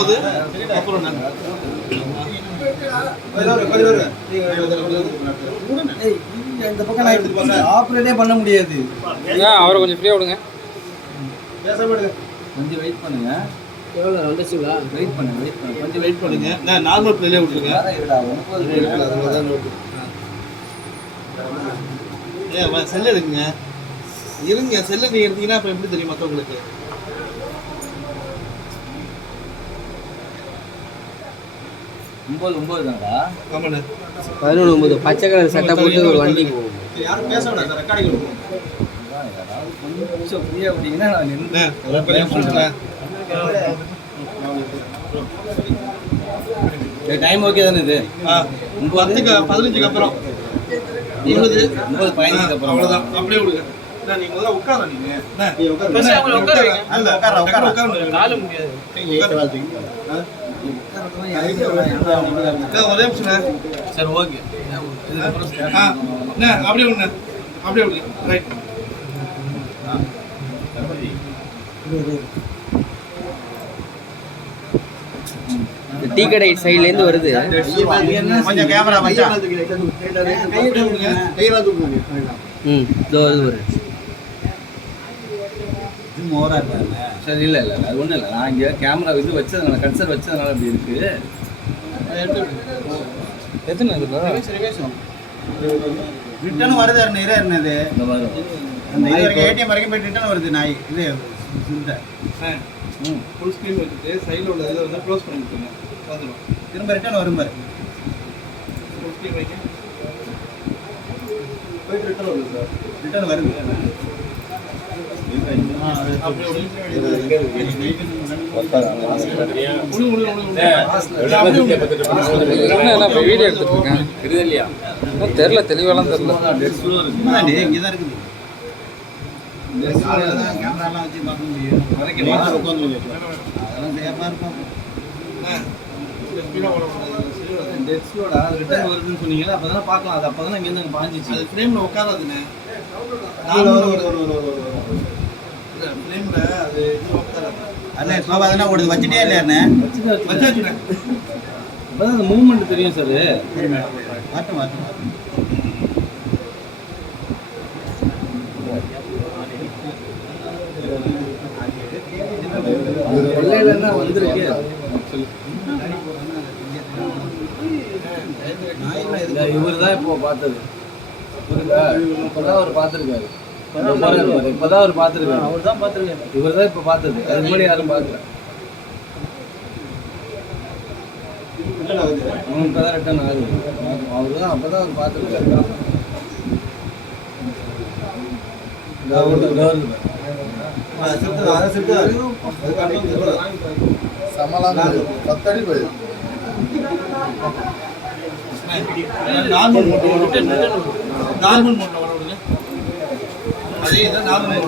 9 அப்புறம் இந்த பக்கம் ஆப்ரேட்டே பண்ண முடியாது. அவரை கொஞ்சம் ஃப்ரீயாக விடுங்க. கொஞ்சம் வெயிட் பண்ணுங்க. எவ்வளோ வந்துச்சுங்களா? வெயிட் பண்ணுங்க கொஞ்சம் வெயிட் பண்ணுங்க. நான் நார்மல் பிளேலே விட்டுருங்க. செல் எடுக்குங்க. இருங்க, செல்லை நீங்கள் எடுத்தீங்கன்னா அப்போ எப்படி தெரியும் மற்றவங்களுக்கு? தானடா? ஆமாண்ணே. 11 பச்சை கலர் சட்டை போட்டு ஒரு வண்டி போகும். யாரும் பேச விடாது, ரெக்கார்டிங் இருக்கும். கொஞ்சம் ஃப்ரீயாக விட்டீங்கன்னா நான் நின்று டைம் ஓகே தானே இது? 10:15 அப்புறம் 9:15 அப்புறம் அவ்வளோதான். அப்படியே விடுங்க. நீங்க முதல்ல உட்கார நீங்க ஒரே நிமிஷம். சரி ஓகே. அப்படியே விடுங்க, அப்படியே விடுங்க. ரைட். டீ கடை சைட்லேருந்து வருது. கொஞ்சம் கேமரா மச்சான். இதோ இது வருது. மோரா இருக்காங்க. சரி இல்லை அது ஒன்றும் இல்லை. நான் இங்கே கேமரா இது வச்சதுனால கன்சர் வச்சதுனால அப்படி இருக்கு. எத்தனை ரிட்டர்ன் வருது. நிறைய இருந்தது இந்த வரும். அந்த ஏடிஎம் வரைக்கும் போய் ரிட்டர்ன் வருது. நாய் இது ஃபுல் ஸ்க்ரீன் வச்சுட்டு சைடில் உள்ள இதை வந்து க்ளோஸ் பண்ணி விட்டுருங்க. வந்துடும். திரும்ப ரிட்டர்ன் வரும் பாரு. ஃபுல் ஸ்க்ரீன் வைக்க போயிட்டு ரிட்டர்ன் வருது சார். ரிட்டர்ன் வருது. வீடியோ எடுத்துட்டு இருக்கேன். தெரியல, தெளிவெல்லாம் தெரியல. இங்கதான் இருக்குது. கேமராலாம் வச்சு பார்க்க முடியும். அதெல்லாம் சேஃபாக இருக்கும். டெஸ்க்லோட ரிட்டர்ன் வருதுன்னு சொன்னீங்களா? அப்போ தானே பார்க்கலாம். அது அப்போ தானே இங்கேருந்து அங்கே பாஞ்சிச்சு. அது ஃப்ரேமில் உட்காராதுண்ணே. ஃப்ரேமில் அது உட்காராது. அண்ணே சோபா தானே ஓடுது. வச்சுட்டே இல்லையாண்ணே? வச்சாச்சுண்ணே. அப்போ தான் அந்த மூவ்மெண்ட் தெரியும் சார். மாட்டும் கொள்ளையிலன்னா வந்துருக்கு. இவர் தான் இப்போ பார்த்தது. இப்போதான் அவர் பார்த்துருக்காரு. இப்போதான் அவர் பார்த்துருக்காரு. அவர் தான் பார்த்துருக்காரு. இவர் தான் இப்போ பார்த்தது. அதுக்கு முன்னாடி யாரும் பார்க்கல. இப்போ தான் ரிட்டர்ன் ஆகுது. அவர் தான் அப்போ தான் அவர் பார்த்துருக்காரு. பத்தடி போய் நார்மல் மோட்டோ நார்மல் மோட்டோ விடுங்க. அதே தான் நார்மல்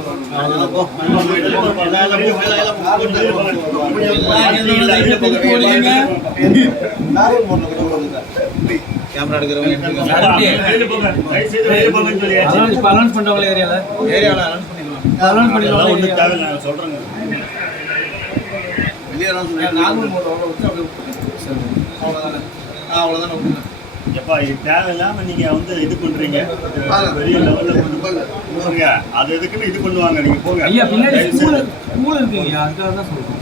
கேமரா எடுக்கிறவங்க அனௌன்ஸ் பண்ணுறவங்கள ஏரியாவில் அனௌன்ஸ் பண்ணிடலாம். சொல்றேங்க. நார்மல் மோட்டோ அப்படியே அவ்வளோதானே. அவ்வளோதானே விட்டுங்க. எப்பா இது தேவையில்லாம நீங்க வந்து இது பண்றீங்க. பெரிய லெவல்ல கொண்டு அது எதுக்குன்னு இது பண்ணுவாங்க. நீங்க போங்க. ஐயா பின்னாடி ஸ்கூல் இருக்குங்க. அதுக்காக தான் சொல்றேன்.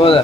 போதா